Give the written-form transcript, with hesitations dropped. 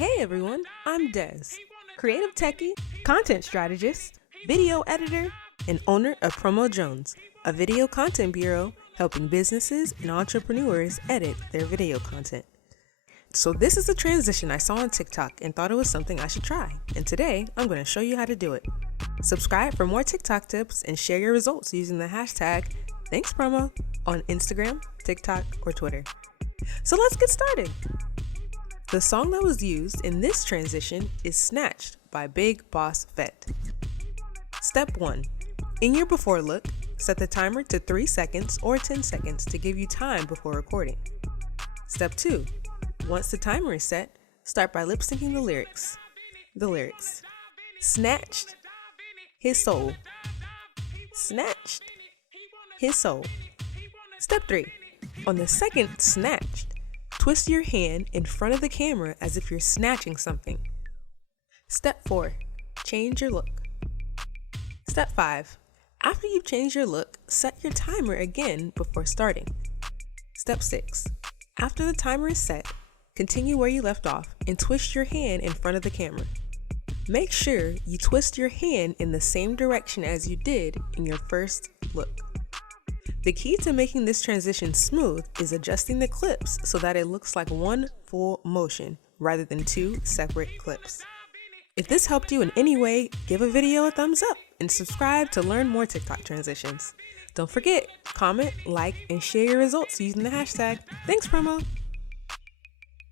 Hey everyone, I'm Des, creative techie, content strategist, video editor, and owner of Promo Jones, a video content bureau helping businesses and entrepreneurs edit their video content. So this is a transition I saw on TikTok and thought it was something I should try, and today I'm going to show you how to do it. Subscribe for more TikTok tips and share your results using the hashtag ThanksPromo on Instagram, TikTok, or Twitter. So let's get started. The song that was used in this transition is Snatched by Big Boss Vette. Step 1. In your before look, set the timer to 3 seconds or 10 seconds to give you time before recording. Step 2. Once the timer is set, start by lip syncing the lyrics. Snatched his soul. Snatched his soul. Step 3. On the second snatched, twist your hand in front of the camera as if you're snatching something. Step 4. Change your look. Step 5. After you've changed your look, set your timer again before starting. Step 6. After the timer is set, continue where you left off and twist your hand in front of the camera. Make sure you twist your hand in the same direction as you did in your first look. The key to making this transition smooth is adjusting the clips so that it looks like one full motion rather than 2 separate clips. If this helped you in any way, give a video a thumbs up and subscribe to learn more TikTok transitions. Don't forget, comment, like, and share your results using the hashtag ThanksPromo.